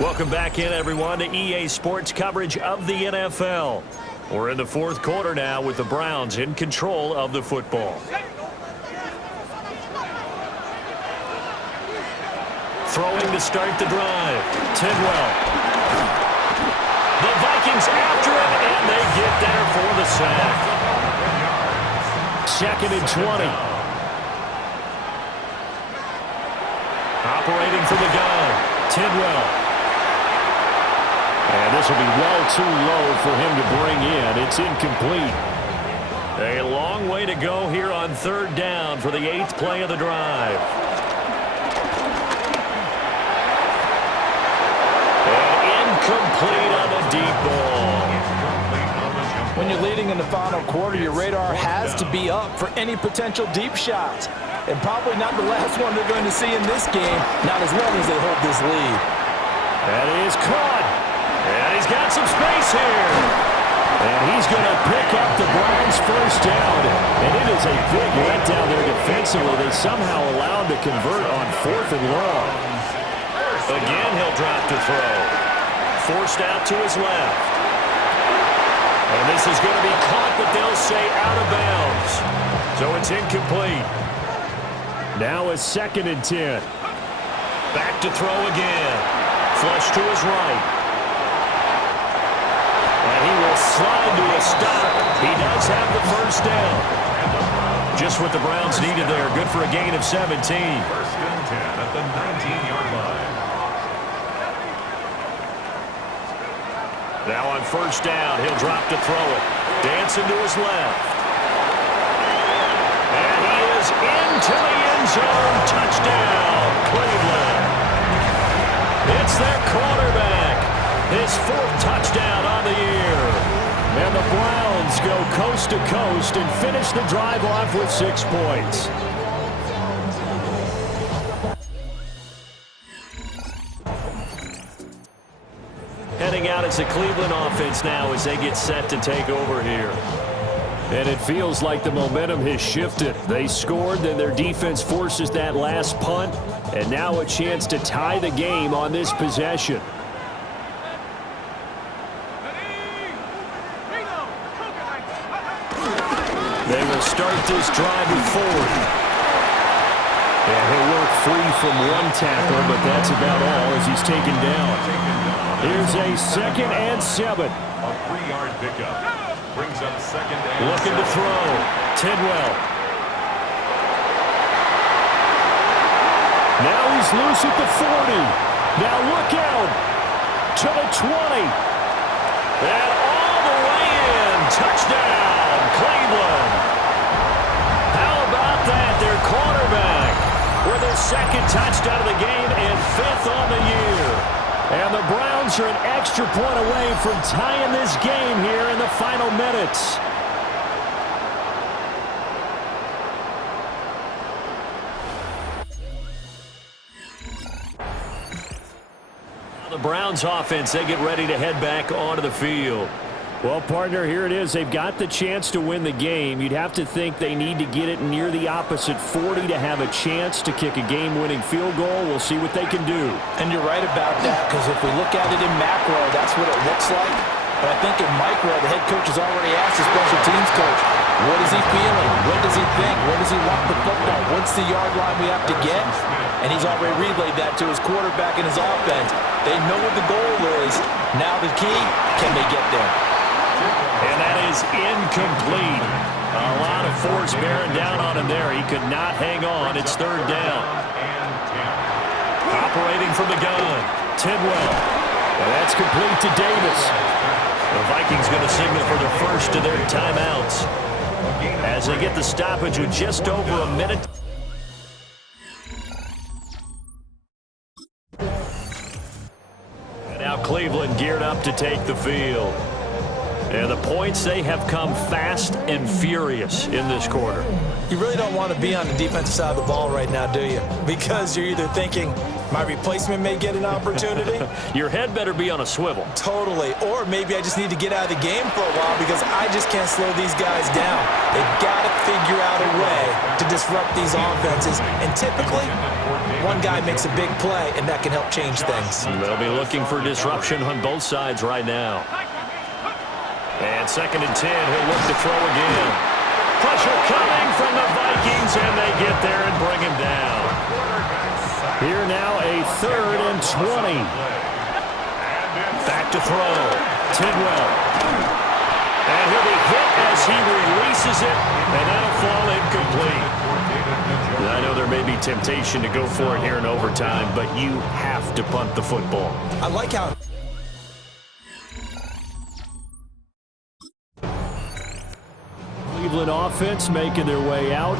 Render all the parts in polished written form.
Welcome back in, everyone, to EA Sports coverage of the NFL. We're in the fourth quarter now with the Browns in control of the football. Throwing to start the drive. Tidwell. The Vikings after it, and they get there for the sack. 2nd and 20. Operating from the gun. Tidwell. And this will be well too low for him to bring in. It's incomplete. A long way to go here on 3rd down for the 8th play of the drive. And incomplete on the deep ball. When you're leading in the final quarter, your radar has to be up for any potential deep shots. And probably not the last one they're going to see in this game, not as long as they hold this lead. That is caught. And he's got some space here. And he's going to pick up the Browns' first down. And it is a big letdown there defensively. They somehow allowed to convert on 4th and long. Again, he'll drop to throw. Forced out to his left. And this is going to be caught, but they'll say out of bounds. So it's incomplete. Now a 2nd and 10. Back to throw again. Flush to his right. And he will slide to a stop. He does have the first down. Just what the Browns needed there. Good for a gain of 17. 1st and 10 at the 19-yard line. Now on 1st down, he'll drop to throw it. Dancing to his left. And he is into the end zone. Touchdown, Cleveland. It's their quarterback. His 4th touchdown on the year. And the Browns go coast to coast and finish the drive off with 6 points. Heading out as the Cleveland offense now as they get set to take over here. And it feels like the momentum has shifted. They scored, then their defense forces that last punt, and now a chance to tie the game on this possession. They will start this drive with Ford. And he'll work free from one tackle, but that's about all as he's taken down. Here's a 2nd and 7. A 3-yard pickup. Brings up 2nd and Looking 7. to throw. Tidwell. Now he's loose at the 40. Now look out. To the 20. And all the way in. Touchdown, Cleveland. How about that? Their quarterback with his 2nd touchdown of the game and 5th on the year. And the Browns are an extra point away from tying this game here in the final minutes. The Browns offense, they get ready to head back onto the field. Well, partner, here it is. They've got the chance to win the game. You'd have to think they need to get it near the opposite 40 to have a chance to kick a game-winning field goal. We'll see what they can do. And you're right about that, because if we look at it in macro, that's what it looks like. But I think in micro, the head coach has already asked the special teams coach, what is he feeling? What does he think? Where does he want the football? What's the yard line we have to get? And he's already relayed that to his quarterback and his offense. They know what the goal is. Now the key, can they get there? And that is incomplete. A lot of force bearing down on him there. He could not hang on. It's 3rd down. Operating from the gun. Tidwell. And that's complete to Davis. The Vikings going to signal for the first of their timeouts as they get the stoppage with just over a minute. And now Cleveland geared up to take the field. And the points, they have come fast and furious in this quarter. You really don't want to be on the defensive side of the ball right now, do you? Because you're either thinking, my replacement may get an opportunity. Your head better be on a swivel. Totally. Or maybe I just need to get out of the game for a while because I just can't slow these guys down. They've got to figure out a way to disrupt these offenses. And typically, one guy makes a big play, and that can help change things. They'll be looking for disruption on both sides right now. And 2nd and 10, he'll look to throw again. Pressure coming from the Vikings, and they get there and bring him down. Here now a 3rd and 20. Back to throw. Tidwell. And he'll be hit as he releases it, and that'll fall incomplete. I know there may be temptation to go for it here in overtime, but you have to punt the football. I like how... Cleveland offense making their way out.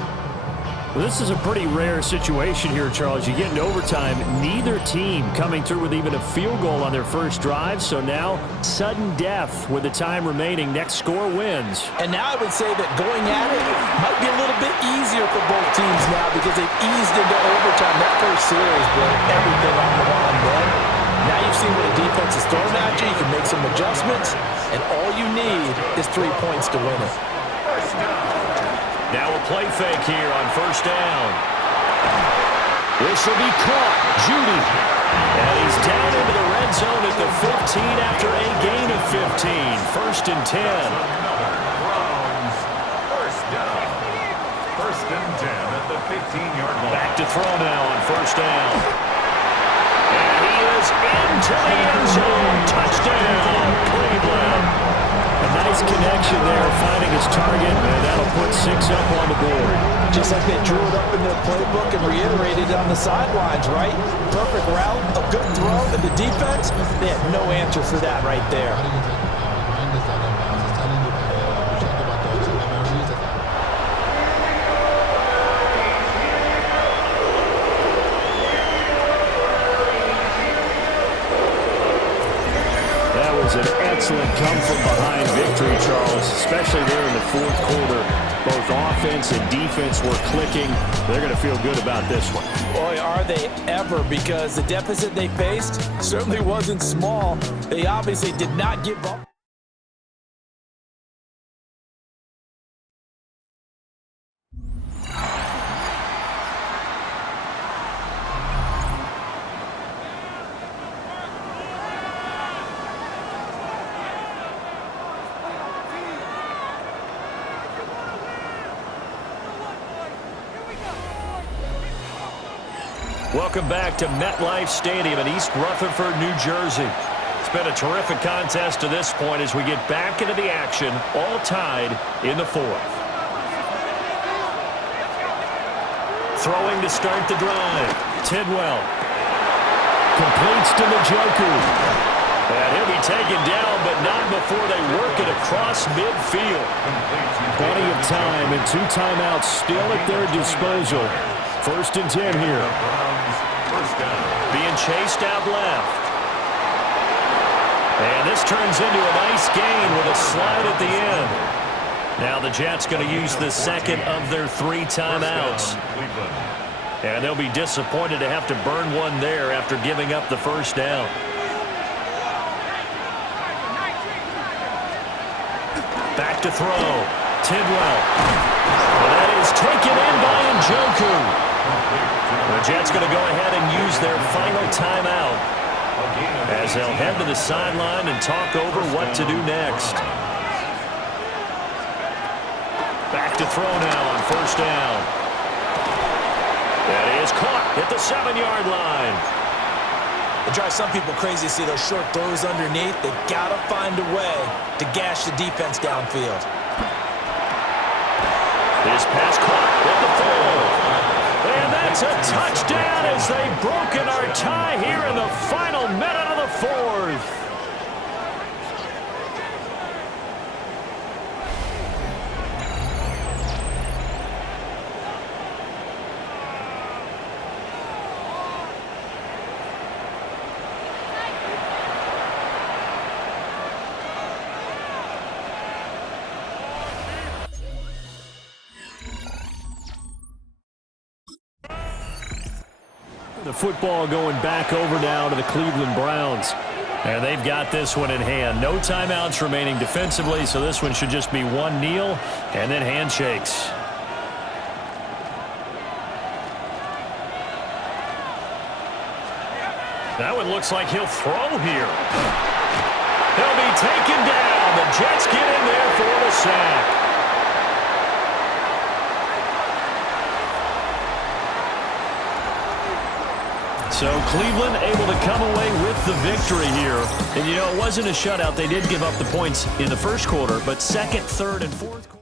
Well, this is a pretty rare situation here, Charles. You get into overtime, neither team coming through with even a field goal on their first drive. So now, sudden death with the time remaining. Next score wins. And now I would say that going at it might be a little bit easier for both teams now because they've eased into overtime. That first series, but everything on the line then. Now you've seen what a defense is throwing at you. You can make some adjustments, and all you need is 3 points to win it. Now a play fake here on 1st down. This will be caught. Judy. And he's down into the red zone at the 15 after a gain of 15. 1st and 10. First down. 1st and 10 at the 15-yard line. Back to throw now on 1st down. And he is into the end zone. Touchdown, Cleveland. A nice connection there, finding his target, and that'll put 6 up on the board. Just like they drew it up in the playbook and reiterated it on the sidelines, right? Perfect route, a good throw, and the defense, they had no answer for that right there. An excellent come-from-behind victory, Charles, especially there in the 4th quarter. Both offense and defense were clicking. They're going to feel good about this one. Boy, are they ever, because the deficit they faced certainly wasn't small. They obviously did not give up. Welcome back to MetLife Stadium in East Rutherford, New Jersey. It's been a terrific contest to this point as we get back into the action, all tied in the 4th. Throwing to start the drive. Tidwell. Completes to Njoku. And he'll be taken down, but not before they work it across midfield. Plenty of time and 2 timeouts still at their disposal. 1st and 10 here. Being chased out left. And this turns into a nice gain with a slide at the end. Now the Jets going to use the 2nd of their 3 timeouts. And they'll be disappointed to have to burn one there after giving up the 1st down. Back to throw. Tidwell. And that is taken in by Njoku. The Jets going to go ahead and use their final timeout as they'll head to the sideline and talk over what to do next. Back to throw now on 1st down. That is caught at the 7-yard line. It drives some people crazy to see those short throws underneath. They've got to find a way to gash the defense downfield. His pass caught at the 4. And that's a touchdown as they've broken our tie here in the final minute of the 4th. The football going back over now to the Cleveland Browns. And they've got this one in hand. No timeouts remaining defensively, so this one should just be one kneel and then handshakes. That one looks like he'll throw here. He'll be taken down. The Jets get in there for the sack. So Cleveland able to come away with the victory here. And, you know, it wasn't a shutout. They did give up the points in the first quarter, but second, third, and fourth quarter.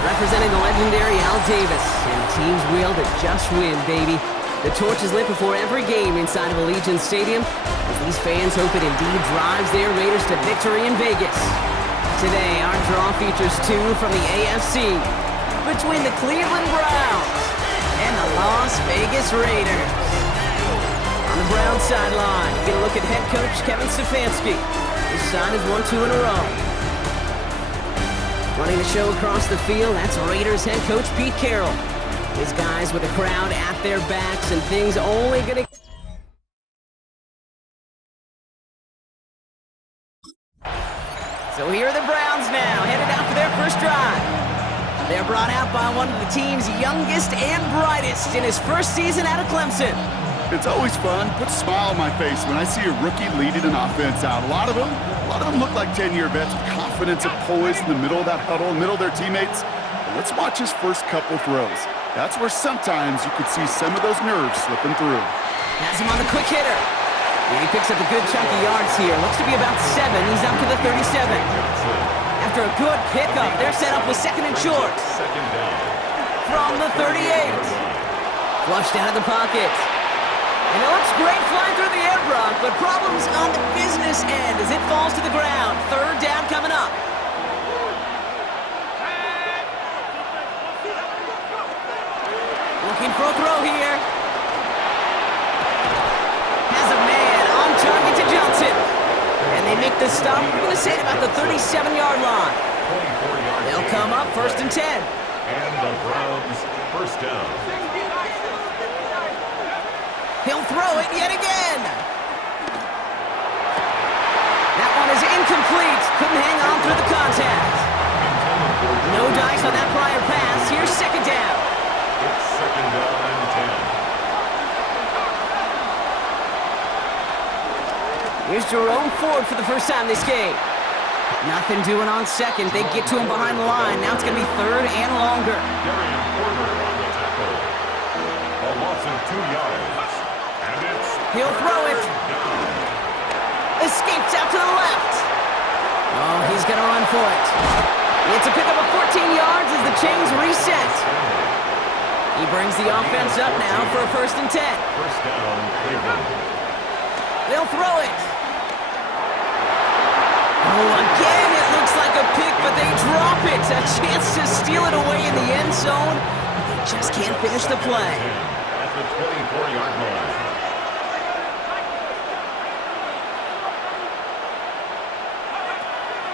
Representing the legendary Al Davis, and teams will to just win, baby. The torch is lit before every game inside of Allegiant Stadium, as these fans hope it indeed drives their Raiders to victory in Vegas. Today, our draw features two from the AFC, between the Cleveland Browns and the Las Vegas Raiders. On the Browns sideline, you get a look at head coach Kevin Stefanski. His side has won 2 in a row. Running the show across the field, that's Raiders head coach Pete Carroll. His guys with a crowd at their backs and things only gonna... So here are the Browns now, headed out for their first drive. They're brought out by one of the team's youngest and brightest in his first season out of Clemson. It's always fun, puts a smile on my face when I see a rookie leading an offense out. A lot of them look like 10-year vets with confidence and poise in the middle of that huddle, in the middle of their teammates. But let's watch his first couple throws. That's where sometimes you could see some of those nerves slipping through. Has him on the quick hitter. And he picks up a good chunk of yards here. Looks to be about 7. He's up to the 37. After a good pickup, they're set up with second and short. Second down. from the 38. Flushed out of the pocket. And it looks great flying through the air, Brock, but problems on the business end as it falls to the ground. Third down coming up. Looking for a throw here. Has a man on target to Johnson. And they make the stop, we're going to say at about the 37-yard line. They'll come up 1st and 10. And the Browns first down. He'll throw it yet again. That one is incomplete. Couldn't hang on through the contact. No dice on that prior pass. Here's 2nd down. It's 2nd down and 10. Here's Jerome Ford for the first time this game. Nothing doing on 2nd. They get to him behind the line. Now it's going to be 3rd and longer. Darian Porter on the tackle. A loss of 2 yards. And it's He'll throw it. Escapes out to the left. Oh, he's going to run for it. It's a pickup of 14 yards as the chains reset. He brings the offense up now for a 1st and 10. First down, Cleveland. They'll throw it. Oh, again, it looks like a pick, but they drop it. A chance to steal it away in the end zone. They just can't finish the play. At the 24-yard line.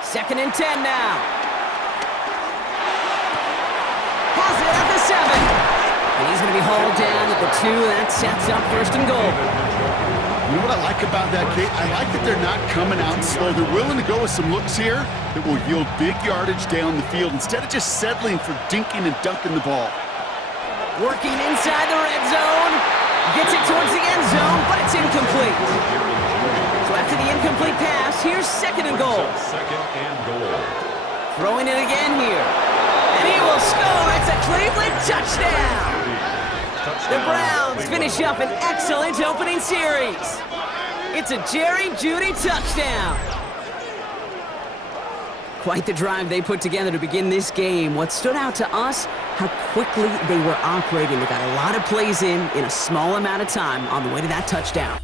Second and 10 now. Has it at the 7. And he's going to be hauled down at the 2. That sets up 1st and goal. You know what I like about that, Kate? I like that they're not coming out slow. They're willing to go with some looks here that will yield big yardage down the field instead of just settling for dinking and dunking the ball. Working inside the red zone. Gets it towards the end zone, but it's incomplete. So after the incomplete pass, here's 2nd and goal. 2nd and goal. Throwing it again here. And he will score. It's a Cleveland touchdown. The Browns finish up an excellent opening series. It's a Jerry Jeudy touchdown. Quite the drive they put together to begin this game. What stood out to us, how quickly they were operating. They got a lot of plays in a small amount of time on the way to that touchdown.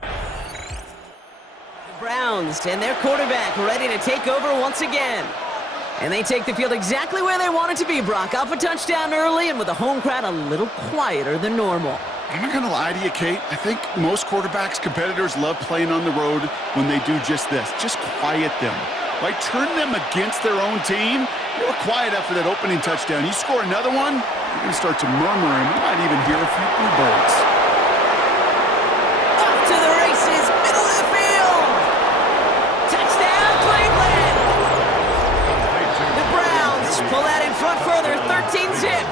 The Browns and their quarterback ready to take over once again. And they take the field exactly where they want it to be, Brock. Up a touchdown early and with a home crowd a little quieter than normal. I'm not going to lie to you, Kate. I think most quarterbacks, competitors love playing on the road when they do just this. Just quiet them. By turning them against their own team, they were quiet after that opening touchdown. You score another one, you're going to start to murmur, and we might even hear a few bluebirds. Off to the races, middle of the field. Touchdown, Cleveland. The Browns pull that in front further, 13-zip.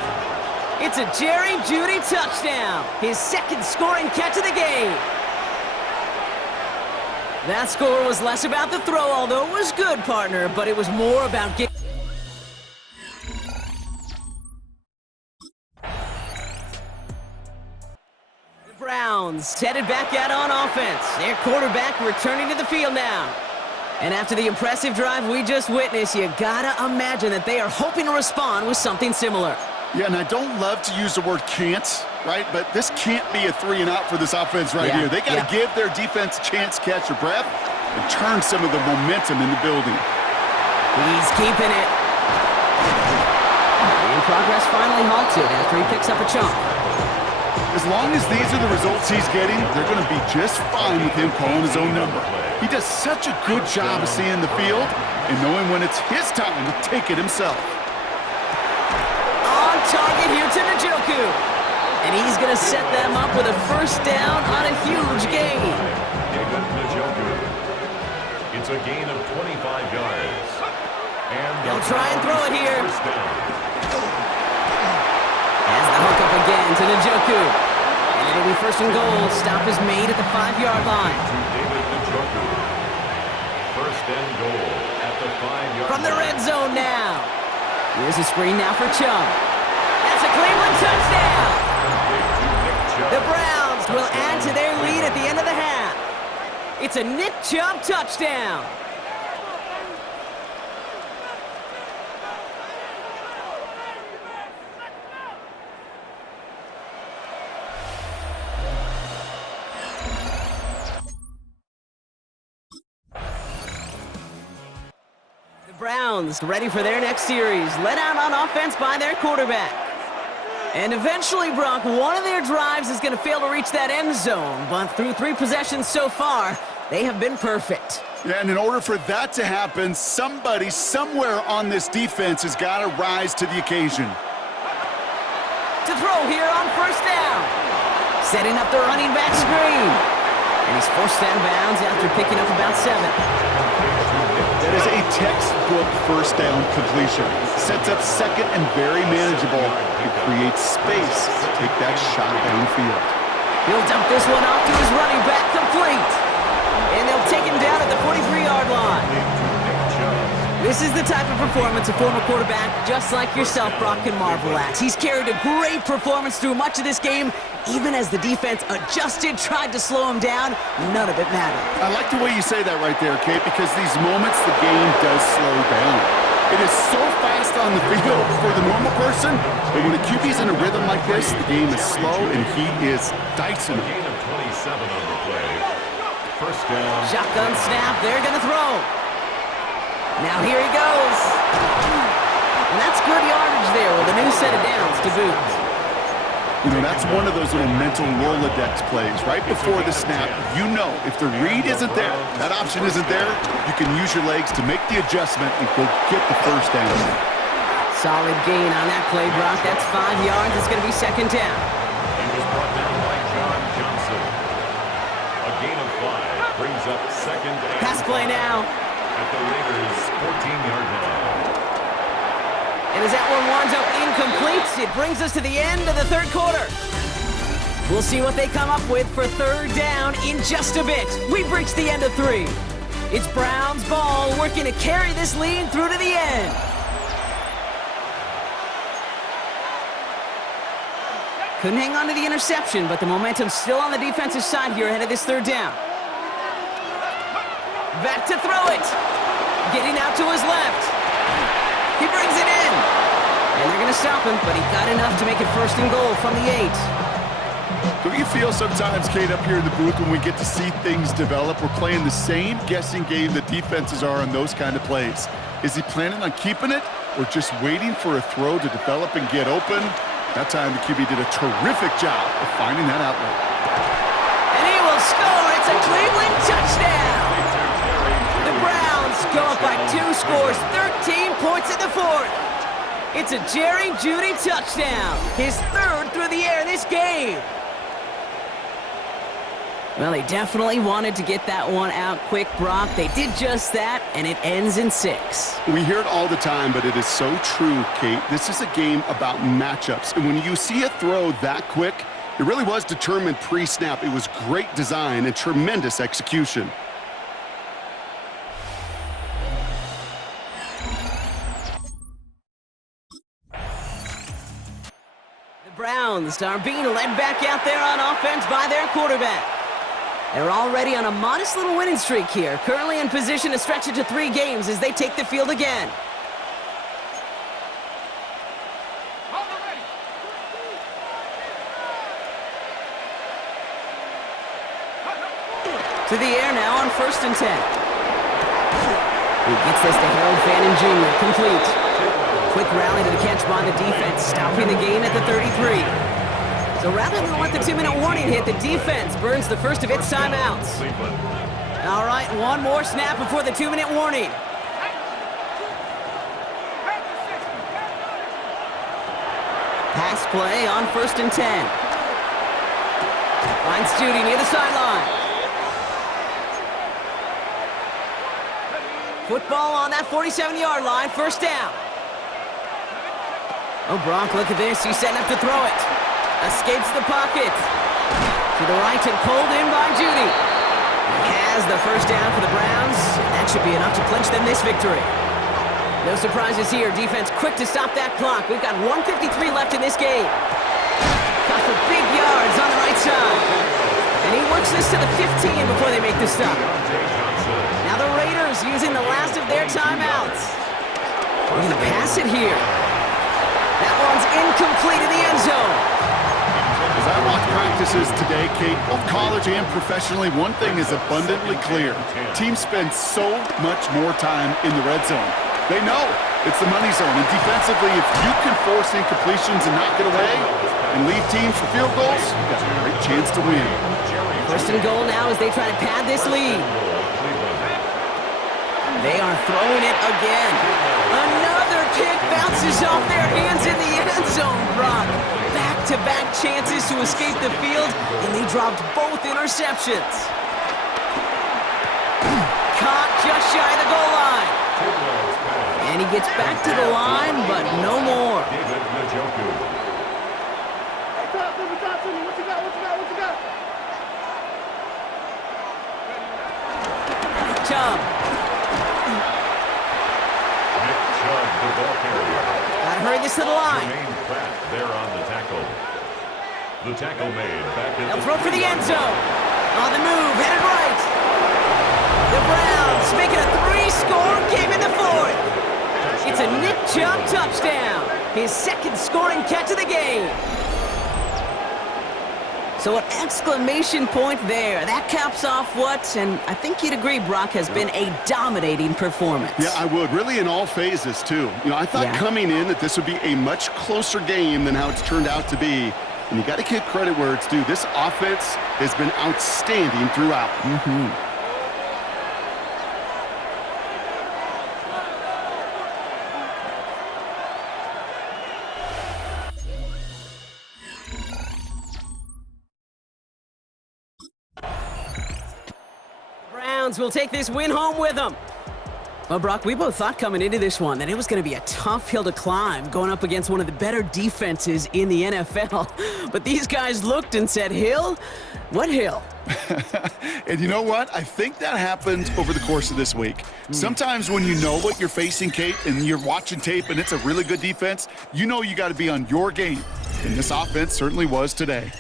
It's a Jerry Jeudy touchdown, his 2nd scoring catch of the game. That score was less about the throw, although it was good, partner, but it was more about getting... The Browns headed back out on offense. Their quarterback returning to the field now. And after the impressive drive we just witnessed, you gotta imagine that they are hoping to respond with something similar. Yeah, and I don't love to use the word can't, right? But this can't be a 3-and-out for this offense right here. They got to give their defense a chance to catch their breath and turn some of the momentum in the building. He's keeping it. And progress finally halted after he picks up a chunk. As long as these are the results he's getting, they're going to be just fine with him calling his own number. He does such a good job of seeing the field and knowing when it's his time to take it himself. Target here to Njoku. And he's going to set them up with a 1st down on a huge gain. David Njoku. It's a gain of 25 yards. And they'll try and throw it here. First down. As the hook up again to Njoku. And it'll be 1st and goal. Stop is made at the 5-yard line. To David Njoku. 1st and goal at the 5-yard line. From the red zone now. Here's a screen now for Chubb. That's a Cleveland touchdown! The Browns will add to their lead at the end of the half. It's a Nick Chubb touchdown. Browns ready for their next series, led out on offense by their quarterback. And eventually, Brock, one of their drives is going to fail to reach that end zone, but through 3 possessions so far, they have been perfect. Yeah, and in order for that to happen, somebody somewhere on this defense has got to rise to the occasion. To throw here on first down. Setting up the running back screen. And he's forced out of bounds after picking up about 7. That is a textbook first down completion. Sets up second and very manageable. It creates space to take that shot downfield. He'll dump this one off to his running back, complete. And they'll take him down at the 43-yard line. This is the type of performance a former quarterback just like yourself, Brock, can marvel at. He's carried a great performance through much of this game. Even as the defense adjusted, tried to slow him down, none of it mattered. I like the way you say that right there, Kate, because these moments the game does slow down. It is so fast on the field for the normal person, but when a QB's in a rhythm like this, the game is slow and he is dicing it. Gain of 27 on the play. First down. Shotgun snap, they're gonna throw. Now here he goes. And that's good yardage there with a new set of downs to boot. You know, that's one of those little mental Rolodex plays. Right before the snap, you know if the read isn't there, that option isn't there, you can use your legs to make the adjustment and go get the first down. Solid gain on that play, Brock. That's 5 yards. It's going to be second down. He was brought down by John Johnson. A gain of 5 brings up second and Pass play now. at the Raiders' 14-yard line. And as that one winds up incomplete, it brings us to the end of the third quarter. We'll see what they come up with for third down in just a bit. We've reached the end of 3. It's Browns ball working to carry this lead through to the end. Couldn't hang on to the interception, but the momentum's still on the defensive side here ahead of this third down. Back to throw it. Getting out to his left. He brings it in. And they're going to stop him, but he got enough to make it first and goal from the 8. Don't you feel sometimes, Kate, up here in the booth when we get to see things develop, we're playing the same guessing game that defenses are on those kind of plays? Is he planning on keeping it or just waiting for a throw to develop and get open? That time the QB did a terrific job of finding that outlet. And he will score. It's a Cleveland touchdown. The Browns go up by 2 scores, 13 points in the 4th. It's a Jerry Jeudy touchdown, his 3rd through the air this game. Well, they definitely wanted to get that one out quick, Brock. They did just that, and it ends in 6. We hear it all the time, but it is so true, Kate. This is a game about matchups. And when you see a throw that quick, it really was determined pre-snap. It was great design and tremendous execution. The Browns are being led back out there on offense by their quarterback. They're already on a modest little winning streak here, currently in position to stretch it to 3 games as they take the field again. To the air now on 1st and 10. He gets this to Harold Fannin Jr. complete. Quick rally to the catch by the defense, stopping the gain at the 33. So rather than let the 2-minute warning hit, the defense burns the first of its timeouts. All right, one more snap before the 2-minute warning. Pass play on 1st and 10. Finds Jeudy near the sideline. Football on that 47-yard line, first down. Oh, Brock, look at this. He's setting up to throw it. Escapes the pocket. To the right and pulled in by Jeudy. He has the first down for the Browns, and that should be enough to clinch them this victory. No surprises here. Defense quick to stop that clock. We've got 1:53 left in this game. Got for big yards on the right side. And he works this to the 15 before they make the stop. Now the Raiders using the last of their timeouts. We're going to pass it here. That one's incomplete in the end zone. As I watch practices today, Kate, both college and professionally, one thing is abundantly clear. Teams spend so much more time in the red zone. They know it's the money zone. And defensively, if you can force incompletions and knock it away and lead teams for field goals, you've got a great chance to win. First and goal now as they try to pad this lead. They are throwing it again. Another kick bounces off their hands in the end zone, Brock. Back-to-back chances to escape the field, and they dropped both interceptions. Caught just shy of the goal line. And he gets back to the line, but no more. Chubb. Gotta hurry this to the line. There on the tackle. The tackle made back in. They'll throw for the end zone. On the move, headed right. The Browns making a 3-score game in the fourth. It's a Nick Chubb touchdown. His second scoring catch of the game. So an exclamation point there. That caps off what, and I think you'd agree, Brock, has been a dominating performance. Yeah, I would. Really in all phases, too. You know, I thought coming in that this would be a much closer game than how it's turned out to be. And you got to give credit where it's due. This offense has been outstanding throughout. Will take this win home with them. Well, Brock, we both thought coming into this one that it was going to be a tough hill to climb going up against one of the better defenses in the NFL. But these guys looked and said, Hill? What hill? And you know what? I think that happened over the course of this week. Sometimes when you know what you're facing, Kate, and you're watching tape and it's a really good defense, you know you got to be on your game. And this offense certainly was today.